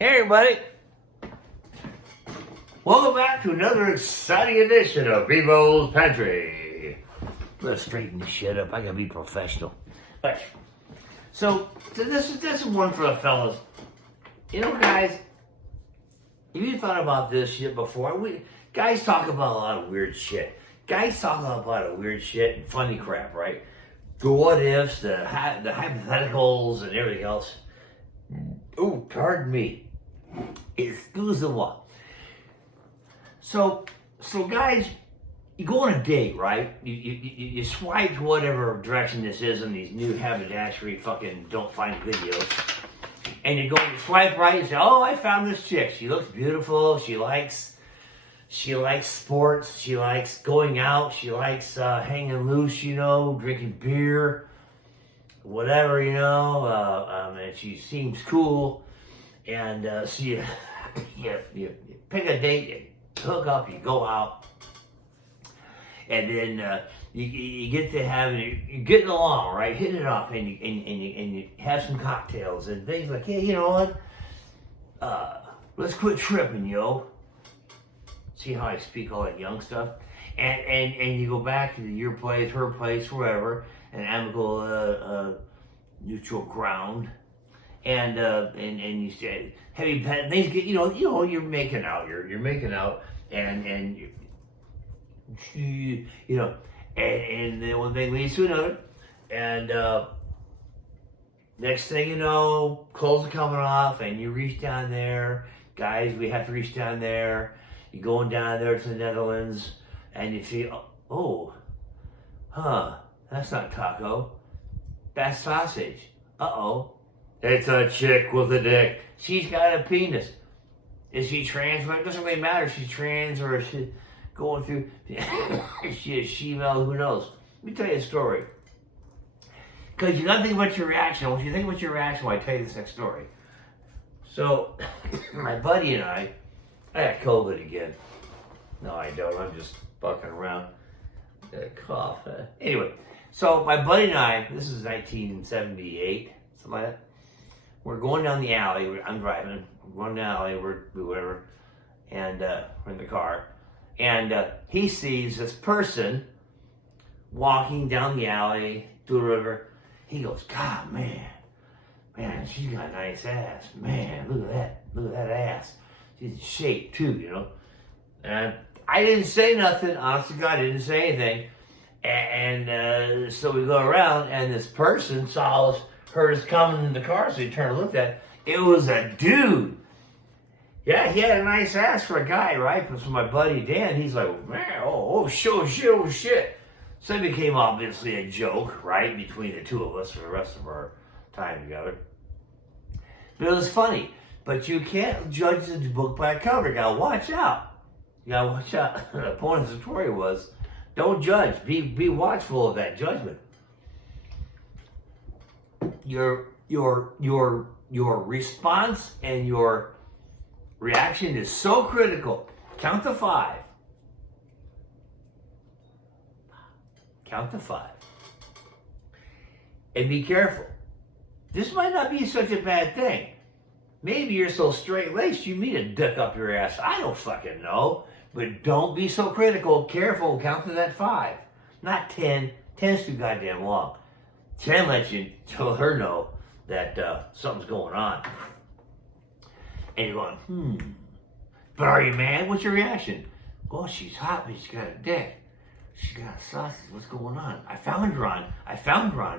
Hey everybody, welcome back to another exciting edition of Bevo's Pantry. Let's straighten this shit up. I gotta be professional. But so this is one for the fellas. You know, guys, have you thought about this shit before? Guys talk about a lot of weird shit. Guys talk about a lot of weird shit and funny crap, right? The what ifs, the hypotheticals, and everything else. Oh, pardon me. Excuse-moi. So guys, you go on a date, right? You swipe to whatever direction this is in these new haberdashery fucking don't find videos. And you go and swipe right and say, oh, I found this chick. She looks beautiful. She likes sports. She likes going out. She likes hanging loose, drinking beer, whatever, and she seems cool. And so you pick a date, you hook up, you go out, and then you get to having, you're getting along, right? Hitting it off, and you have some cocktails and things like, hey, you know what? Let's quit tripping, yo. See how I speak all that young stuff? And you go back to your place, her place, wherever, an amicable, neutral ground. And you say, heavy pet, things get, you're making out, you're making out, and then one thing leads to another, and next thing you know, clothes are coming off, and you reach down there, guys, we have to reach down there, you're going down there to the Netherlands, and you see, that's not taco, that's sausage, uh-oh. It's a chick with a dick. She's got a penis. Is she trans? It doesn't really matter if she's trans or if she's going through. Is she a she-male? Who knows? Let me tell you a story. Because you got to think about your reaction. Once you think about your reaction, when I tell you this next story. So, my buddy and I got COVID again. No, I don't. I'm just fucking around. Cough. Anyway, so my buddy and I, this is 1978, something like that. We're going down the alley. I'm driving. We're going down the alley. We're whatever, and we're in the car. And he sees this person walking down the alley through the river. He goes, God, man, she's got a nice ass. Man, look at that ass. She's in shape too, And I didn't say nothing. Honest to God, I didn't say anything. And so we go around, and this person saw us. Heard us coming in the car, so he turned and looked at it. It was a dude. Yeah, he had a nice ass for a guy, right? But so my buddy Dan, he's like, man, oh shit. So it became obviously a joke, right, between the two of us for the rest of our time together. But it was funny. But you can't judge the book by a cover. You gotta watch out. The point of the story was, don't judge. Be watchful of that judgment. Your response and your reaction is so critical. Count to 5. Count to 5. And be careful. This might not be such a bad thing. Maybe you're so straight-laced you mean a dick up your ass. I don't fucking know. But don't be so critical. Careful. Count to that 5. Not 10. 10's too goddamn long. 10 lets you tell her know that something's going on. And you're going, But are you mad? What's your reaction? Well, she's hot, but she's got a dick. She's got a sausage. What's going on? I found her on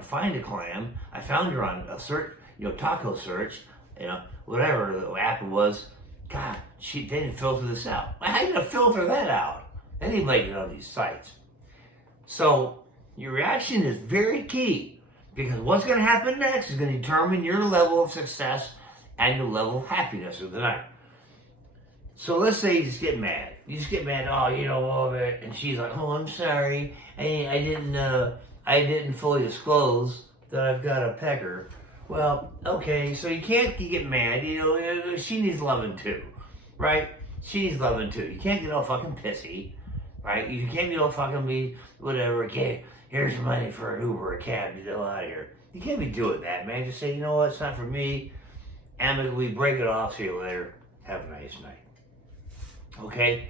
Find a Clam. I found her on a search, taco search, whatever the app was. God, they didn't filter this out. How are you going to filter that out? Anybody can on these sites. So your reaction is very key. Because what's going to happen next is going to determine your level of success and your level of happiness of the night. So let's say you just get mad. And she's like, oh, I'm sorry. I didn't fully disclose that I've got a pecker. Well, okay, so you can't get mad. She needs loving too, right? She needs loving too. You can't get all fucking pissy, right? You can't get all fucking whatever. Okay, here's money for an Uber, a cab to go out of here. You can't be doing that, man. Just say, you know what, it's not for me. amicably break it off. See you later. Have a nice night. Okay?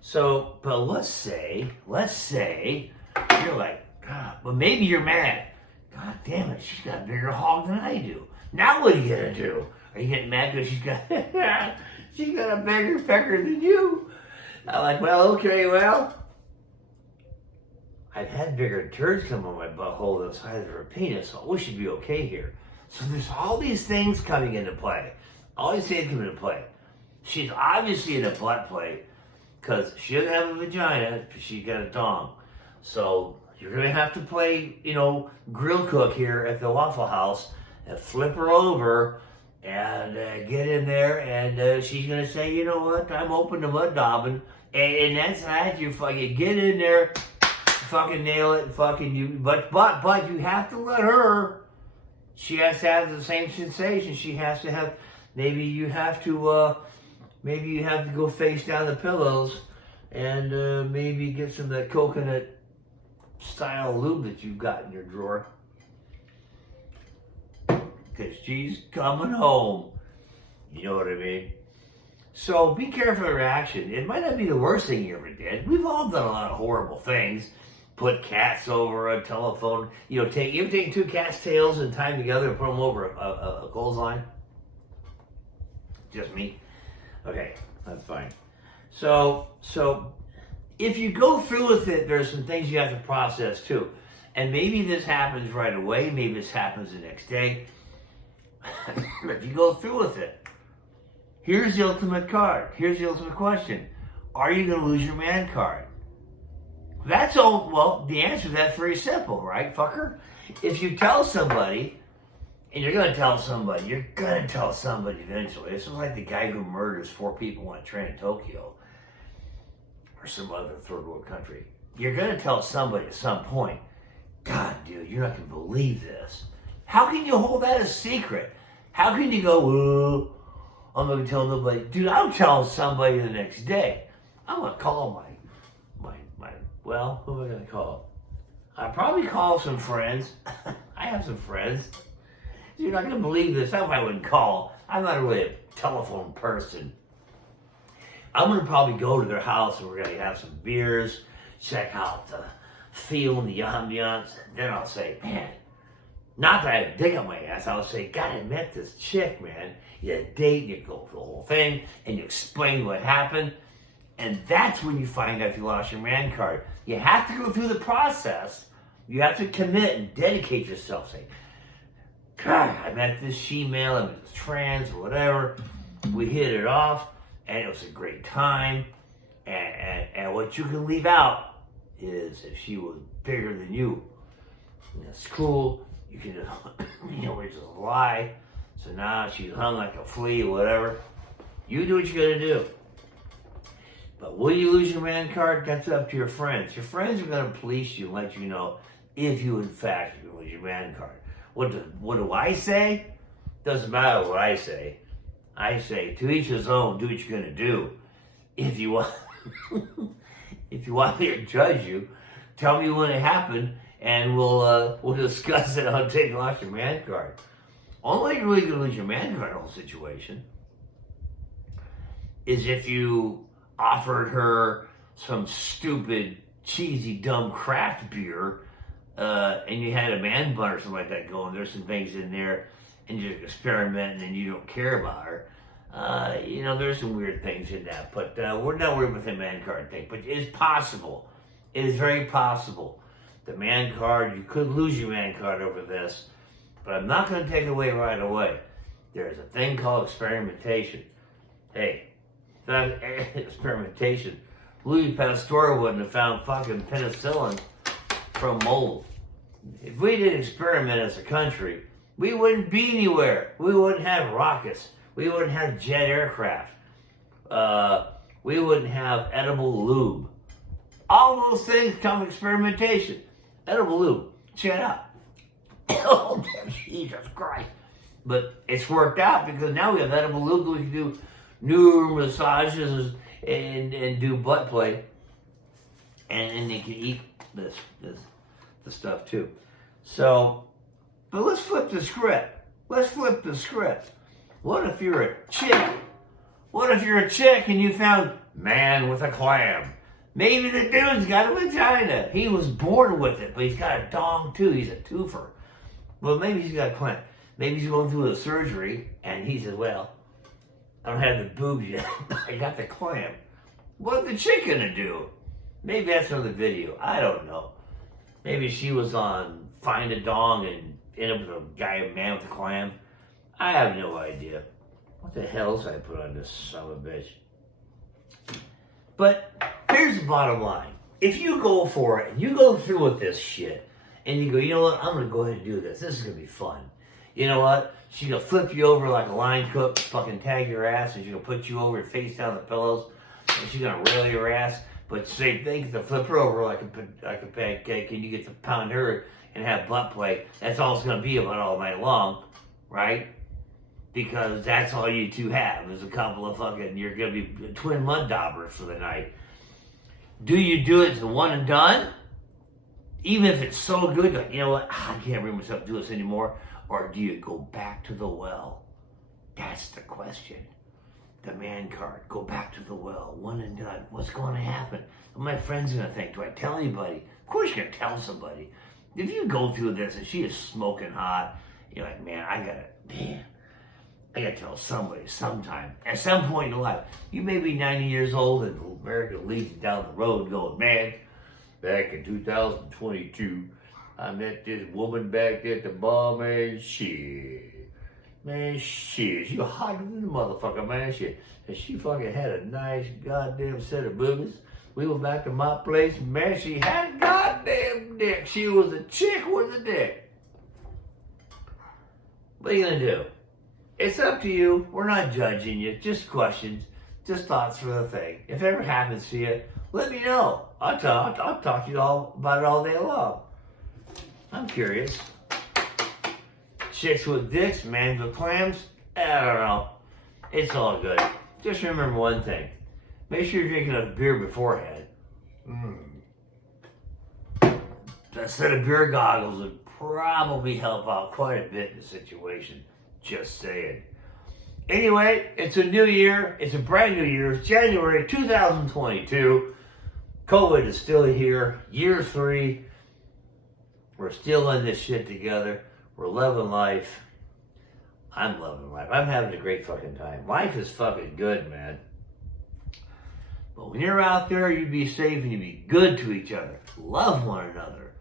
So, but let's say, you're like, God, but maybe you're mad. God damn it, she's got a bigger hog than I do. Now what are you gonna do? Are you getting mad because she's got a bigger pecker than you? I'm like, well, okay, well, I've had bigger turds come on my butthole than the size of her penis, so we should be okay here. So there's all these things coming into play. All these things come into play. She's obviously in a butt play because she doesn't have a vagina, but she's got a dong. So you're going to have to play, grill cook here at the Waffle House and flip her over and get in there. And she's going to say, you know what, I'm open to mud daubing. And that's how you fucking get in there, fucking nail it, fucking you. But you have to let her. She has to have the same sensation. She has to have. Maybe you have to go face down the pillows, and maybe get some of that coconut style lube that you've got in your drawer. Because she's coming home. You know what I mean? So be careful of your reaction. It might not be the worst thing you ever did. We've all done a lot of horrible things. Put cats over a telephone. You ever take two cats' tails and tie them together and put them over a clothesline? Just me? Okay, that's fine. So if you go through with it, there's some things you have to process too. And maybe this happens right away. Maybe this happens the next day. If you go through with it, here's the ultimate card. Here's the ultimate question. Are you going to lose your man card? That's all. Well, the answer to that's very simple, right, fucker? If you tell somebody, and you're going to tell somebody eventually. This is like the guy who murders 4 people on a train in Tokyo or some other third world country. You're going to tell somebody at some point, God, dude, you're not going to believe this. How can you hold that a secret? How can you go, oh, I'm not going to tell nobody. Dude, I'm telling somebody the next day. I'm going to call my well, who am I going to call? I'll probably call some friends. I have some friends. You're not going to believe this. I wouldn't call. I'm not really a telephone person. I'm going to probably go to their house and we're going to have some beers, check out the feel and the ambiance. And then I'll say, man, not that I have a dick on my ass. I'll say, God, I met this chick, man. You date, you go through the whole thing, and you explain what happened. And that's when you find out if you lost your man card. You have to go through the process. You have to commit and dedicate yourself. Say, God, I met this she-male, I met this trans, or whatever. We hit it off, and it was a great time. And what you can leave out is if she was bigger than you. And that's cool. You can just lie. So now she's hung like a flea or whatever. You do what you gotta do. But will you lose your man card? That's up to your friends. Your friends are going to police you and let you know if you, in fact, lose your man card. What do I say? Doesn't matter what I say. I say, to each his own, do what you're going to do. If you want, if you want me to judge you, tell me when it happened, and we'll discuss it on taking off your man card. Only way you're really going to lose your man card in the whole situation is if you offered her some stupid, cheesy, dumb craft beer, and you had a man bun or something like that going. There's some things in there, and you're experimenting, and you don't care about her. There's some weird things in that, but we're not worried with the man card thing. But it is possible. It is very possible. The man card, you could lose your man card over this, but I'm not going to take it away right away. There's a thing called experimentation. Hey, that experimentation. Louis Pasteur wouldn't have found fucking penicillin from mold. If we didn't experiment as a country, we wouldn't be anywhere. We wouldn't have rockets. We wouldn't have jet aircraft. We wouldn't have edible lube. All those things come from experimentation. Edible lube. Check it out. Oh, Jesus Christ. But it's worked out because now we have edible lube. We can do new massages and do butt play, and they can eat the stuff too. So, but let's flip the script. What if you're a chick? What if you're a chick and you found man with a clam? Maybe the dude's got a vagina. He was born with it, but he's got a dong too. He's a twofer. Well, maybe he's got a clam. Maybe he's going through a surgery and he says, well, I don't have the boobs yet, but I got the clam. What's the chick gonna do? Maybe that's another video. I don't know. Maybe she was on Find a Dong and ended up with a guy, a man with a clam. I have no idea. What the hell did I put on this son of a bitch? But here's the bottom line. If you go for it and you go through with this shit and you go, you know what, I'm going to go ahead and do this. This is going to be fun. You know what? She's going to flip you over like a line cook, fucking tag your ass, and she's going to put you over, face down the pillows, and she's going to rail your ass. But same thing, to flip her over like a pancake, and you get to pound her and have butt play. That's all it's going to be about all night long, right? Because that's all you two have is a couple of fucking, you're going to be twin mud daubers for the night. Do you do it to one and done? Even if it's so good, like, you know what, I can't bring myself to do this anymore. Or do you go back to the well? That's the question. The man card, go back to the well, one and done. What's going to happen? What my friend's going to think? Do I tell anybody? Of course you're going to tell somebody. If you go through this and she is smoking hot, you're like, man, I got to tell somebody sometime. At some point in life, you may be 90 years old and America leads you down the road going, man, back in 2022, I met this woman back at the bar, man, shit. Man, shit, she was hotter than the motherfucker, man, shit. And she fucking had a nice goddamn set of boobies. We went back to my place, man, she had a goddamn dick. She was a chick with a dick. What are you gonna do? It's up to you. We're not judging you. Just questions. Just thoughts for the thing. If it ever happens to you, let me know. I'll talk to you all about it all day long. I'm curious. Chicks with dicks, mans with clams, I don't know. It's all good. Just remember one thing. Make sure you're drinking a beer beforehand. A set of beer goggles would probably help out quite a bit in the situation. Just saying. Anyway, it's a new year. It's a brand new year. It's January 2022. COVID is still here. Year 3. We're still in this shit together. We're loving life. I'm loving life. I'm having a great fucking time. Life is fucking good, man. But when you're out there, you be safe and you be good to each other. Love one another.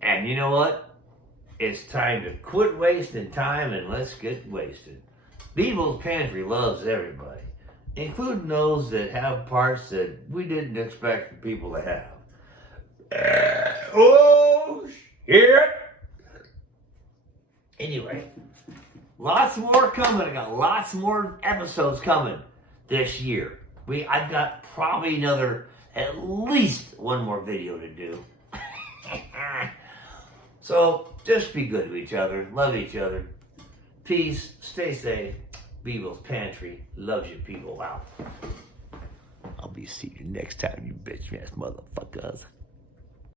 And you know what? It's time to quit wasting time and let's get wasted. Beeble's Pantry loves everybody, including those that have parts that we didn't expect people to have. Oh, shit! Anyway, lots more coming. I got lots more episodes coming this year. I've got probably at least one more video to do. So just be good to each other, love each other. Peace, stay safe. Beeble's Pantry loves you people. Wow. I'll be seeing you next time, you bitch ass motherfuckers.